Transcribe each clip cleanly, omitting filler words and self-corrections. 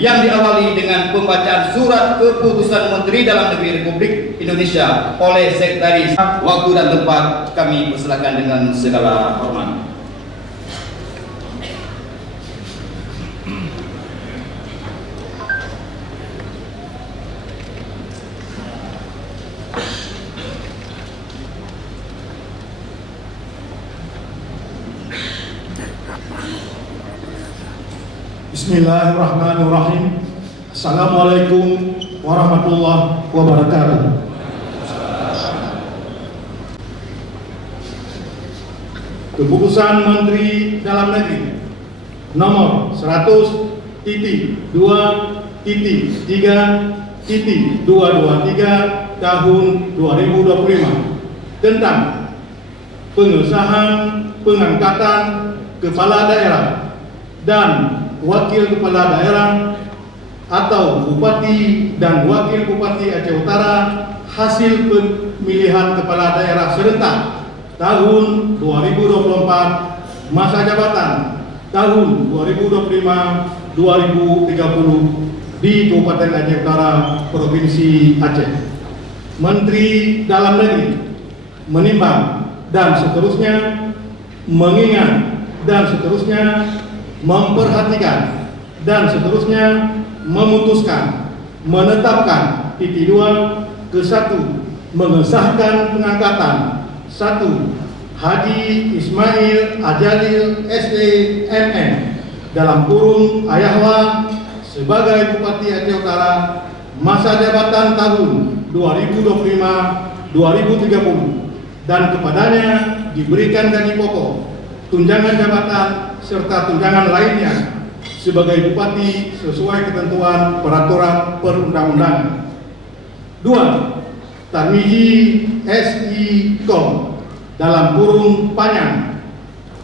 yang diawali dengan pembacaan surat keputusan Menteri Dalam Negeri Republik Indonesia oleh Sekretaris. Waktu dan tempat kami persilakan dengan segala hormat. Bismillahirrahmanirrahim. Assalamualaikum warahmatullahi wabarakatuh. Keputusan Menteri Dalam Negeri nomor 100.2.3.223 tahun 2025 tentang pengesahan pengangkatan kepala daerah dan wakil kepala daerah atau bupati dan wakil bupati Aceh Utara hasil pemilihan kepala daerah serentak tahun 2024 masa jabatan tahun 2025-2030 di Kabupaten Aceh Utara, Provinsi Aceh. Menteri Dalam Negeri menimbang dan seterusnya, mengingat dan seterusnya, memperhatikan dan seterusnya, memutuskan, menetapkan titik 2 ke 1 mengesahkan pengangkatan 1 Haji Ismail Ajalil SEMN dalam kurung Ayahwa sebagai Bupati Aceh Utara masa jabatan tahun 2025-2030 dan kepadanya diberikan gaji pokok, tunjangan jabatan serta tunjangan lainnya sebagai bupati sesuai ketentuan peraturan perundang-undangan. 2. Tarmizi SI.com dalam kurung Panyang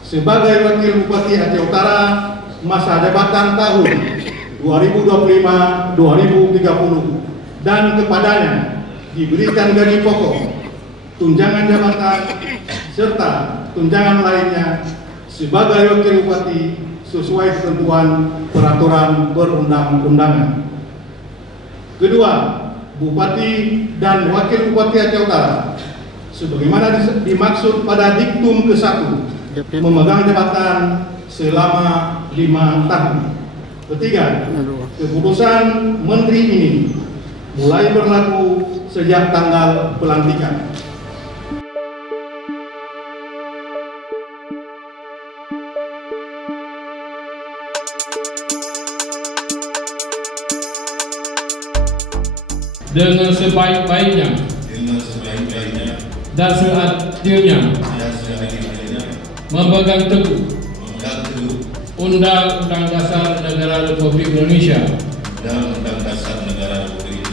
sebagai wakil bupati Aceh Utara masa jabatan tahun 2025-2030 dan kepadanya diberikan gaji pokok, tunjangan jabatan serta tunjangan lainnya sebagai wakil bupati sesuai ketentuan peraturan perundang-undangan. Kedua, bupati dan wakil bupati Aceh Utara sebagaimana dimaksud pada diktum ke-1 memegang jabatan selama 5 tahun. Ketiga, keputusan menteri ini mulai berlaku sejak tanggal pelantikan. Dengan sebaik-baiknya dan seadilnya memegang teguh Undang-Undang Dasar Negara Republik Indonesia dan Undang-Undang Dasar Negara Republik